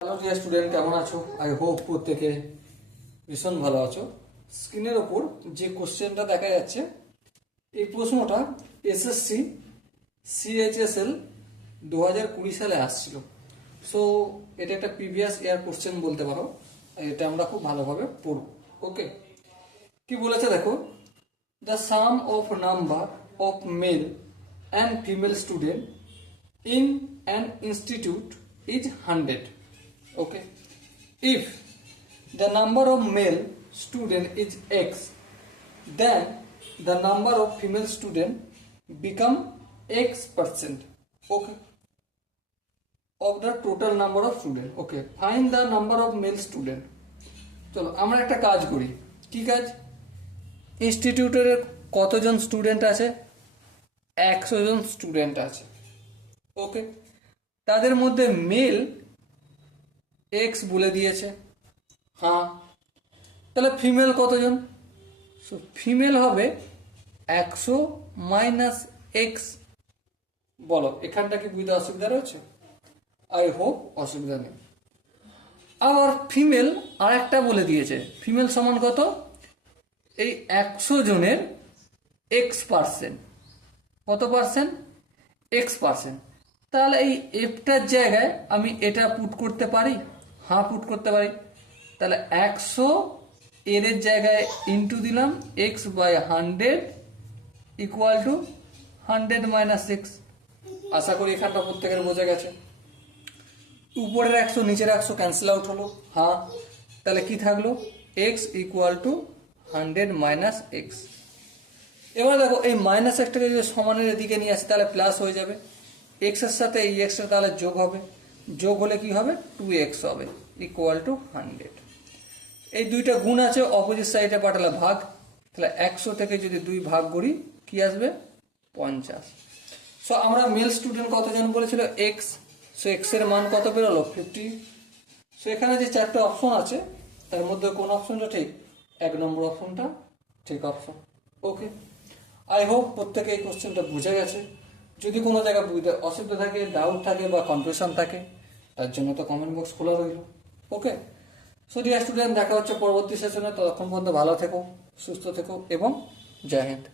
Hello dear student, কেমন আছো? I hope প্রত্যেকে ভীষণ ভালো আছো। স্ক্রিনের ওপর যে কোশ্চেনটা দেখা যাচ্ছে, এই প্রশ্নটা এসএসসি সিএইচএসএল 2020 সালে আসছিল। সো এটা একটা প্রিভিয়াস ইয়ার কোশ্চেন বলতে পারো। এটা আমরা খুব ভালোভাবে পড়ব। ওকে, কি বলেছে দেখো, the some of number of male and female student in an institute is 100. Okay, if the number of male student is x, then the number of female student become x%. Okay, of the total number of student. Okay, find the number of male student. চলো আমরা একটা কাজ করি। কি কাজ? ইনস্টিটিউটের কতজন student আছে? 100 জন স্টুডেন্ট আছে। ওকে, তাদের মধ্যে মেল এক্স বলে দিয়েছে। হ্যাঁ, তাহলে ফিমেল কতজন? ফিমেল হবে 100 মাইনাস এক্স। বলো, এখানটা কি বুঝতে অসুবিধা রয়েছে? আই হোপ অসুবিধা নেই। আবার ফিমেল আর একটা বলে দিয়েছে, ফিমেল সমান কত? এই 100 জনের x%। কত পার্সেন্ট? x%। তাহলে এই এফটার জায়গায় আমি এটা পুট করতে পারি। হ্যাঁ, পুট করতে পারি। তাহলে 100 এর জায়গায় ইন্টু দিলাম x/100 equal to 100 minus x. আশা করি এখানটা প্রত্যেকের বোঝা গেছে। উপরের 100 নিচের 100 ক্যান্সেল আউট হলো। হ্যাঁ, তাহলে কি থাকলো? x equal to 100 minus x. এবার দেখো, এই মাইনাস একটাকে যদি সমানের দিকে নিয়ে আসি তাহলে প্লাস হয়ে যাবে। এক্স এর সাথে এই এক্সটা তাহলে যোগ হবে। যোগ হলে কি হবে? 2x হবে ইকুয়াল টু 100। এই দুইটা গুণ আছে, অপোজিট সাইডে পাঠালে ভাগ। তাহলে 100 থেকে যদি 2 ভাগ করি কি আসবে? 50। সো আমরা মেল স্টুডেন্ট কতজন বলেছিল? এক্স। সো এক্স এর মান কত বেরোলো? 50। সো এখানে যে 4টে অপশন আছে তার মধ্যে কোন অপশনটা ঠিক? 1 নম্বর অপশনটা ঠিক অপশন। ওকে, আই হোপ প্রত্যেকে এই কোশ্চেনটা বুঝে গেছে। যদি কোনো জায়গায় বুঝতে অসুবিধা থাকে, ডাউট থাকে বা কনফিউশন থাকে, তার জন্য তো কমেন্ট বক্স খোলা রইল। ওকে, সো ডিয়ার স্টুডেন্ট, দেখা হচ্ছে পরবর্তী সেশনে। ততক্ষণ পর্যন্ত ভালো থেকো, সুস্থ থেকো এবং জয় হিন্দ।